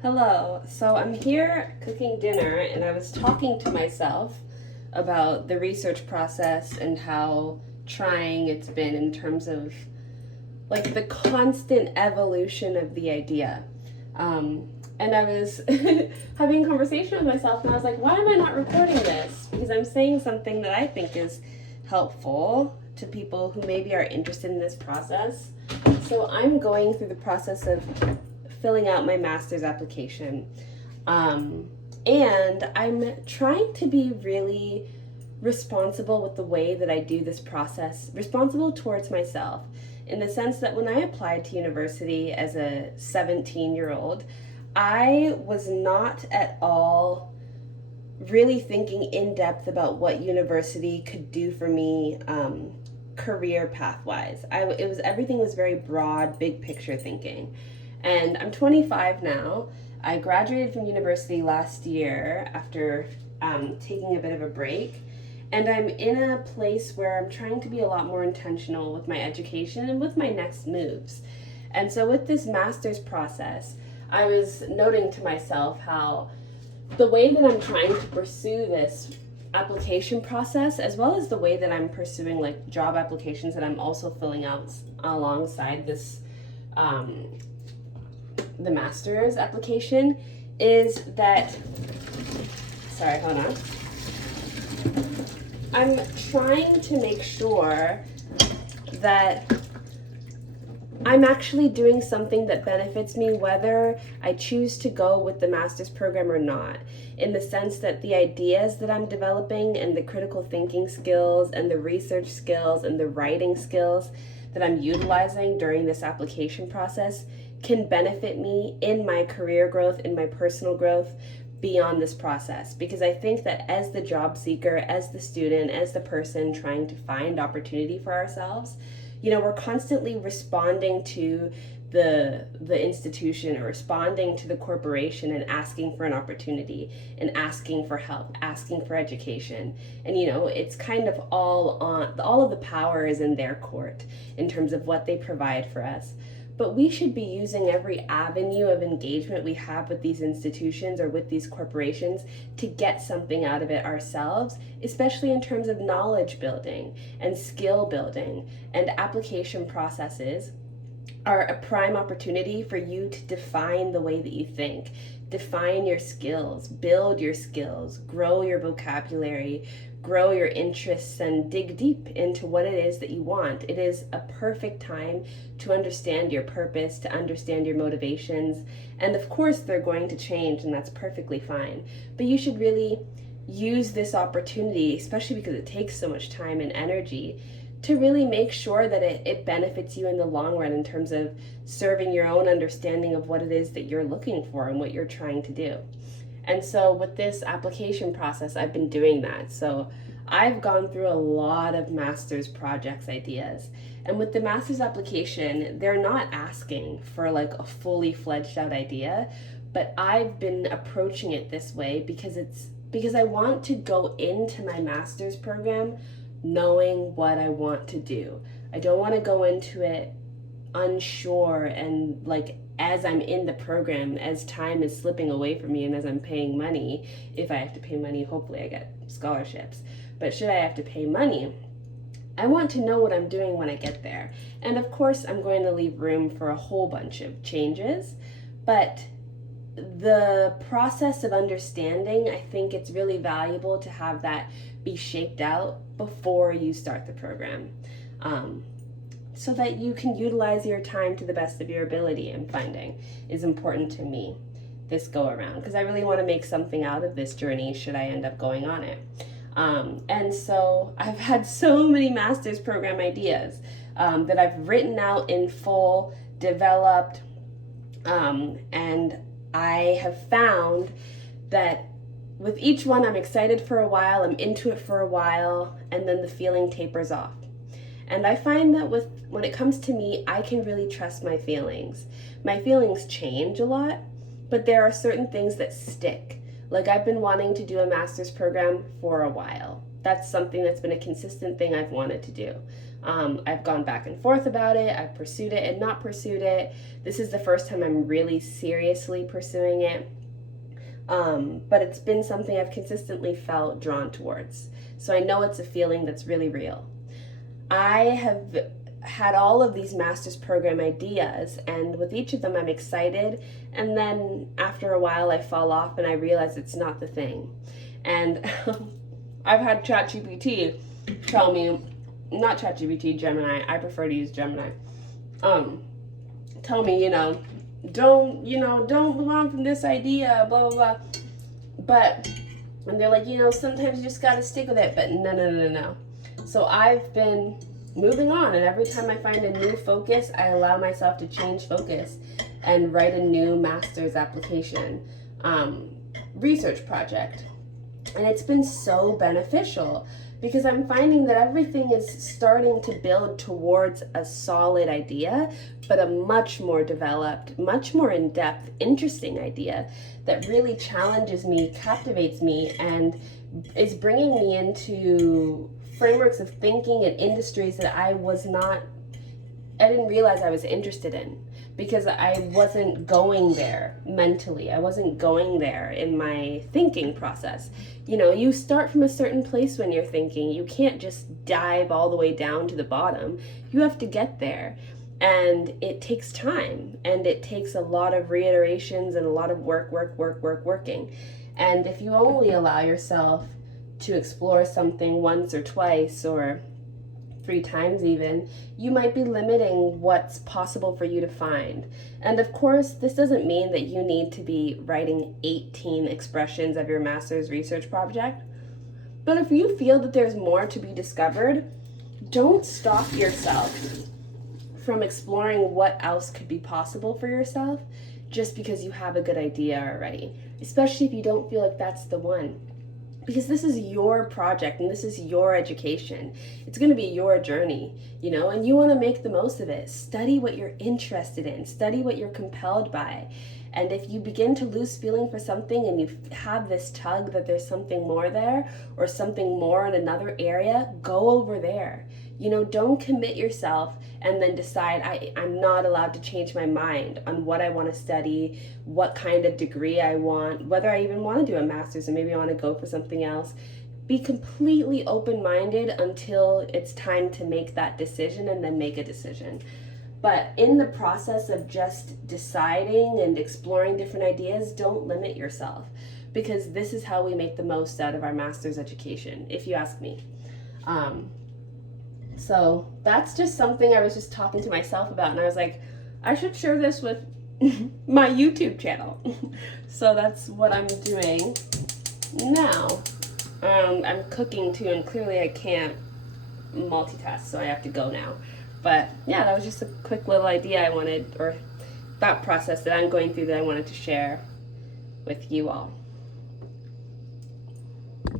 Hello. So I'm here cooking dinner, and I was talking to myself about the research process and how trying it's been in terms of like the constant evolution of the idea. And I was having a conversation with myself, and I was like, why am I not recording this? Because I'm saying something that I think is helpful to people who maybe are interested in this process. So I'm going through the process of filling out my master's application. And I'm trying to be really responsible with the way that I do this process, responsible towards myself, in the sense that when I applied to university as a 17-year-old, I was not at all really thinking in depth about what university could do for me career path wise. Everything was very broad, big picture thinking. And I'm 25 now. I graduated from university last year after taking a bit of a break. And I'm in a place where I'm trying to be a lot more intentional with my education and with my next moves. And so, with this master's process, I was noting to myself how the way that I'm trying to pursue this application process, as well as the way that I'm pursuing like job applications that I'm also filling out alongside this the master's application, is that, sorry, hold on. I'm trying to make sure that I'm actually doing something that benefits me whether I choose to go with the master's program or not, in the sense that the ideas that I'm developing and the critical thinking skills and the research skills and the writing skills that I'm utilizing during this application process can benefit me in my career growth, in my personal growth beyond this process. Because I think that as the job seeker, as the student, as the person trying to find opportunity for ourselves, we're constantly responding to the institution or responding to the corporation and asking for an opportunity and asking for help, asking for education. And it's kind of all of the power is in their court in terms of what they provide for us. But we should be using every avenue of engagement we have with these institutions or with these corporations to get something out of it ourselves, especially in terms of knowledge building and skill building. And application processes are a prime opportunity for you to define the way that you think, define your skills, build your skills, grow your vocabulary, grow your interests, and dig deep into what it is that you want. It is a perfect time to understand your purpose, to understand your motivations. And of course, they're going to change, and that's perfectly fine. But you should really use this opportunity, especially because it takes so much time and energy, to really make sure that it benefits you in the long run in terms of serving your own understanding of what it is that you're looking for and what you're trying to do. And so with this application process, I've been doing that. So I've gone through a lot of master's projects ideas. And with the master's application, they're not asking for like a fully fledged out idea, but I've been approaching it this way because I want to go into my master's program knowing what I want to do. I don't want to go into it unsure and like as I'm in the program, as time is slipping away from me and as I'm paying money, if I have to pay money, hopefully I get scholarships. But should I have to pay money, I want to know what I'm doing when I get there. And of course, I'm going to leave room for a whole bunch of changes, but the process of understanding, I think it's really valuable to have that be shaped out before you start the program, so that you can utilize your time to the best of your ability. I'm finding is important to me this go around, because I really want to make something out of this journey should I end up going on it. And so I've had so many master's program ideas that I've written out in full, developed, and I have found that with each one, I'm excited for a while, I'm into it for a while, and then the feeling tapers off. And I find that when it comes to me, I can really trust my feelings. My feelings change a lot, but there are certain things that stick. Like I've been wanting to do a master's program for a while. That's something that's been a consistent thing I've wanted to do. I've gone back and forth about it. I've pursued it and not pursued it. This is the first time I'm really seriously pursuing it. But it's been something I've consistently felt drawn towards. So I know it's a feeling that's really real. I have had all of these master's program ideas, and with each of them I'm excited, and then after a while I fall off and I realize it's not the thing. And I've had ChatGPT tell me, not ChatGPT, Gemini, I prefer to use Gemini, tell me, don't move on from this idea, blah, blah, blah. But, and they're like, sometimes you just gotta stick with it, but no. So I've been moving on, and every time I find a new focus, I allow myself to change focus and write a new master's application, research project. And it's been so beneficial because I'm finding that everything is starting to build towards a solid idea, but a much more developed, much more in-depth, interesting idea that really challenges me, captivates me, and is bringing me into frameworks of thinking and industries that I didn't realize I was interested in, because I wasn't going there mentally. I wasn't going there in my thinking process. You start from a certain place when you're thinking. You can't just dive all the way down to the bottom. You have to get there. And it takes time, and it takes a lot of reiterations and a lot of working. And if you only allow yourself to explore something once or twice or 3 times even, you might be limiting what's possible for you to find. And of course, this doesn't mean that you need to be writing 18 expressions of your master's research project. But if you feel that there's more to be discovered, don't stop yourself from exploring what else could be possible for yourself just because you have a good idea already, especially if you don't feel like that's the one. Because this is your project and this is your education. It's going to be your journey, and you want to make the most of it. Study what you're interested in, study what you're compelled by. And if you begin to lose feeling for something and you have this tug that there's something more there or something more in another area, go over there. Don't commit yourself and then decide I'm not allowed to change my mind on what I want to study, what kind of degree I want, whether I even want to do a master's and maybe I want to go for something else. Be completely open-minded until it's time to make that decision, and then make a decision. But in the process of just deciding and exploring different ideas, don't limit yourself, because this is how we make the most out of our master's education, if you ask me. So that's just something I was just talking to myself about, and I was like, I should share this with my YouTube channel. So that's what I'm doing now. I'm cooking too, and clearly I can't multitask, so I have to go now. But yeah, that was just a quick little idea I wanted, or thought process that I'm going through that I wanted to share with you all.